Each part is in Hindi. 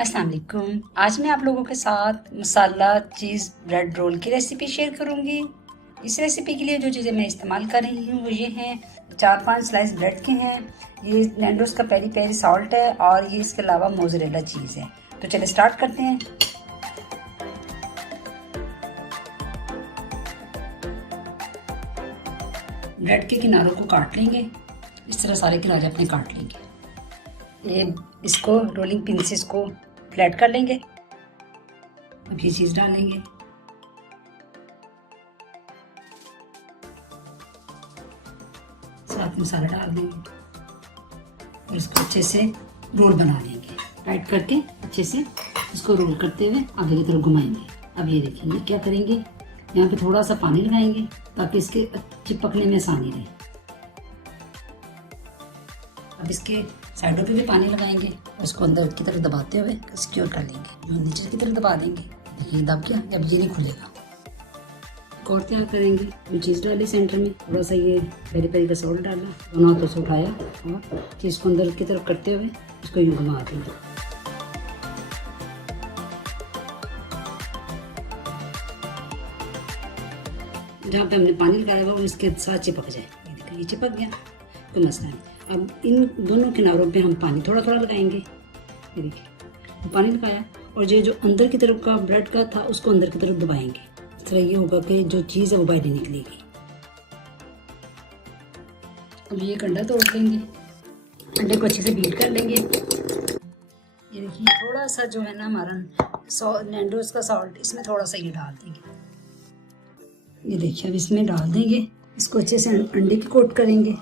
अस्सलाम वालेकुम। आज मैं आप लोगों के साथ मसाला चीज़ ब्रेड रोल की रेसिपी शेयर करूंगी। इस रेसिपी के लिए जो चीज़ें मैं इस्तेमाल कर रही हूँ वो ये हैं, 4-5 स्लाइस ब्रेड के हैं, ये नैंडोज़ का पेरी पेरी सॉल्ट है और ये इसके अलावा मोज़रेला चीज़ है। तो चलिए स्टार्ट करते हैं। ब्रेड के किनारों को काट लेंगे, इस तरह सारे किनारे अपने काट लेंगे। ये इसको रोलिंग पिन से इसको फ्लैट कर लेंगे। अब ये चीज़ डालेंगे, साथ मसाला डाल देंगे और इसको अच्छे से रोल बना लेंगे। टाइट करके अच्छे से इसको रोल करते हुए आगे की तरफ घुमाएंगे। अब ये देखिए क्या करेंगे, यहाँ पे थोड़ा सा पानी लगाएंगे ताकि इसके चिपकने में आसानी रहे। अब इसके साइडों पे भी पानी लगाएंगे और इसको अंदर की तरफ दबाते हुए सिक्योर कर लेंगे। नीचे की तरफ दबा देंगे, देखिए दब गया, अब ये नहीं खुलेगा। एक और तैयार करेंगे, वो चीज़ डाली सेंटर में, थोड़ा सा ये पेरी पेरी का सॉल्ट डाला, दोनों हाथों से उठाया और चीज़ को अंदर की तरफ करते हुए इसको यूँ घुमा देंगे। जहाँ पे हमने पानी लगाया हुआ वो इसके साथ चिपक जाए। ये देखिए ये चिपक गया, कोई मसला नहीं। अब इन दोनों किनारों पे हम पानी थोड़ा थोड़ा लगाएंगे। ये देखिए पानी लगाया और ये जो अंदर की तरफ का ब्रेड का था उसको अंदर की तरफ दबाएंगे। इस तरह ये होगा कि जो चीज़ है वो बाहर निकलेगी। अब ये अंडा तोड़ लेंगे, अंडे को अच्छे से बीट कर लेंगे। ये देखिए थोड़ा सा जो है ना हमारा नैंडोज़ का सॉल्ट, इसमें थोड़ा सा ये डाल देंगे। ये देखिए अब इसमें डाल देंगे, इसको अच्छे से अंडे की कोट करेंगे।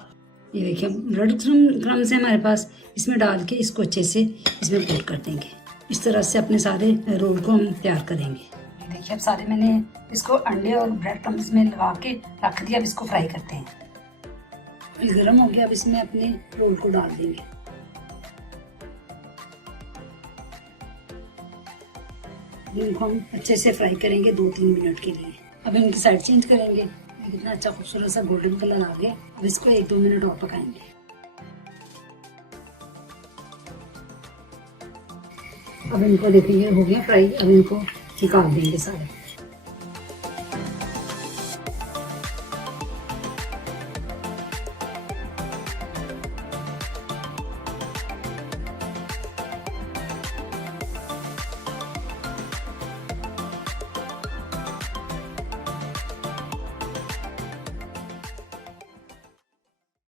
ये देखिए ब्रेड क्रम्स है हमारे पास, इसमें डाल के इसको अच्छे से इसमें कोट कर देंगे। इस तरह से अपने सारे रोल को हम तैयार करेंगे। ये देखिए अब सारे मैंने इसको अंडे और ब्रेड क्रम्स में लगा के रख दिया। अब इसको फ्राई करते हैं। ये गर्म हो गया, अब इसमें अपने रोल को डाल देंगे। इनको हम अच्छे से फ्राई करेंगे 2-3 मिनट के लिए। अब इनकी साइड चेंज करेंगे। कितना अच्छा खूबसूरत सा गोल्डन कलर आ गया। अब इसको 1-2 मिनट और पकाएंगे। अब इनको देखेंगे हो गया फ्राई। अब इनको निकाल देंगे सारे।